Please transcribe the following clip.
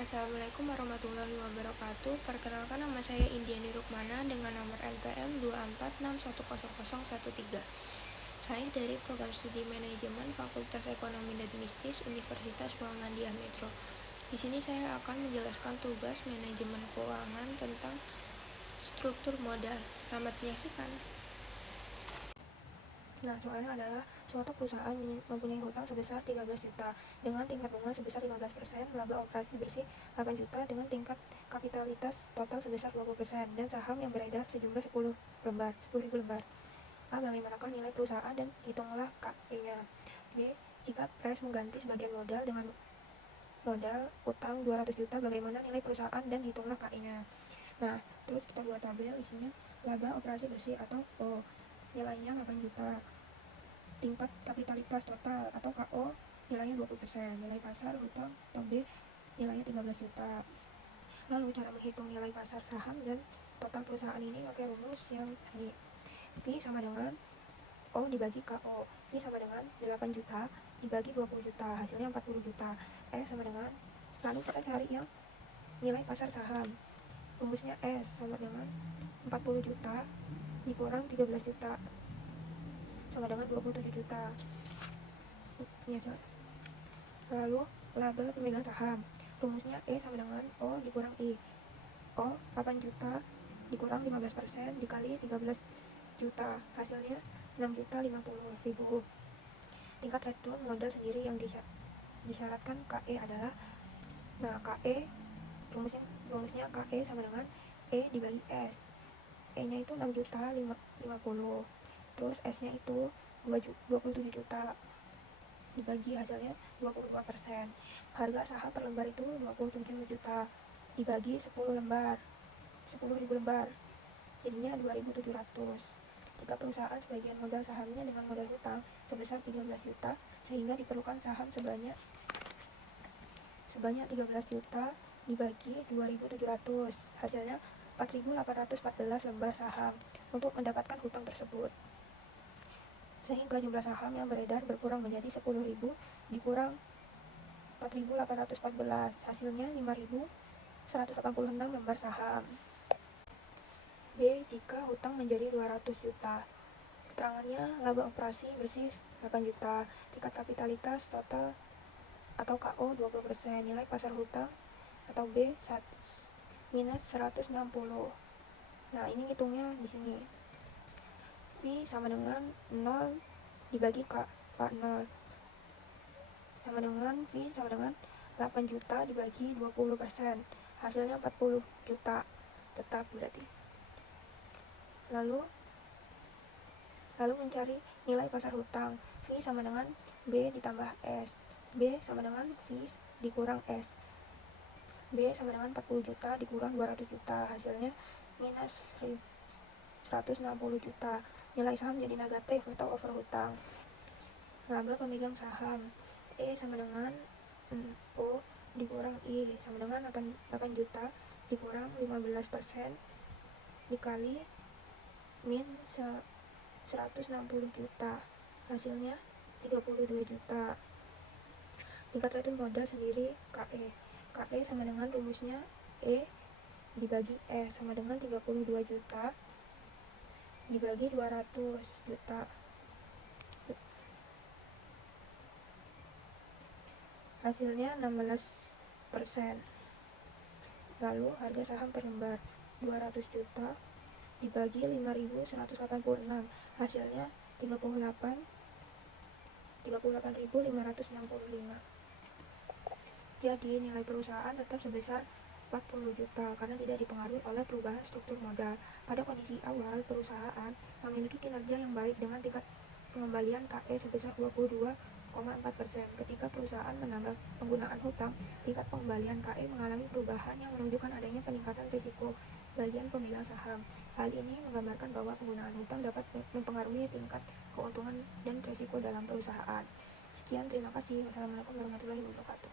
Assalamualaikum warahmatullahi wabarakatuh. Perkenalkan, nama saya Indiani Rukmana dengan nomor NPM 246100013. Saya dari Program Studi Manajemen Fakultas Ekonomi dan Bisnis Universitas Muhammadiyah Metro. Di sini saya akan menjelaskan tugas manajemen keuangan tentang struktur modal. Selamat menyaksikan. Nah, soalnya adalah suatu perusahaan mempunyai hutang sebesar 13 juta dengan tingkat bunga sebesar 15%, laba operasi bersih 8 juta dengan tingkat kapitalitas total sebesar 20%, dan saham yang beredar sejumlah 10.000 lembar. A. Bagaimanakah nilai perusahaan dan hitunglah KE-nya. B. Jika Pres mengganti sebagian modal dengan modal utang 200 juta, bagaimana nilai perusahaan dan hitunglah KE-nya. Nah, terus kita buat tabel isinya laba operasi bersih atau O, nilainya 8 juta. Tingkat kapitalitas total atau KO nilainya 20%, nilai pasar hutang atau B nilainya 13 juta. Lalu cara menghitung nilai pasar saham dan total perusahaan ini pakai rumus yang tadi. V sama dengan O dibagi KO. V sama dengan 8 juta dibagi 20 juta, hasilnya 40 juta. S sama dengan, lalu kita cari yang nilai pasar saham. Rumusnya S sama dengan 40 juta dikurang 13 juta sama dengan 27 juta. Lalu laba pemegang saham, rumusnya E sama dengan O dikurang I. O 8 juta dikurang 15% dikali 13 juta, hasilnya 6.050.000. Tingkat return modal sendiri yang disyaratkan KE adalah, nah KE rumusnya KE sama dengan E dibagi S. E nya itu 6.050, terus S nya itu 27 juta dibagi hasilnya 22%. Harga saham per lembar itu 27 juta dibagi 10.000 lembar jadinya 2.700. Jika perusahaan sebagian modal sahamnya dengan modal hutang sebesar 13 juta, sehingga diperlukan saham sebanyak 13 juta dibagi 2.700, hasilnya 4.814 lembar saham untuk mendapatkan hutang tersebut. Sehingga jumlah saham yang beredar berkurang menjadi 10.000 dikurang 4.814, hasilnya 5.186 lembar saham. B. Jika hutang menjadi 200 juta, keterangannya laba operasi bersih 8 juta, tingkat kapitalitas total atau KO 20%, nilai pasar hutang atau B minus 160. Nah, ini hitungnya di sini. V sama dengan 0 dibagi K0 sama dengan V sama dengan 8 juta dibagi 20%, hasilnya 40 juta tetap berarti. Lalu mencari nilai pasar hutang. V sama dengan B ditambah S. B sama dengan V dikurang S. B sama dengan 40 juta dikurang 200 juta, hasilnya minus 160 juta. Nilai saham jadi negatif atau over hutang. Laba pemegang saham, E sama dengan O dikurang I sama dengan 8 juta dikurang 15% dikali min 160 juta, hasilnya 32 juta. Tingkat return modal sendiri KE. KE sama dengan rumusnya E dibagi S sama dengan 32 juta dibagi 200 juta, hasilnya 16%. Lalu harga saham per lembar 200 juta dibagi 5.186, hasilnya 38.565. Jadi nilai perusahaan tetap sebesar 40 juta karena tidak dipengaruhi oleh perubahan struktur modal. Pada kondisi awal, perusahaan memiliki kinerja yang baik dengan tingkat pengembalian KE sebesar 22,4%. Ketika perusahaan menambah penggunaan hutang, tingkat pengembalian KE mengalami perubahan yang menunjukkan adanya peningkatan risiko bagian pemegang saham. Hal ini menggambarkan bahwa penggunaan hutang dapat mempengaruhi tingkat keuntungan dan risiko dalam perusahaan. Sekian, terima kasih. Wassalamualaikum warahmatullahi wabarakatuh.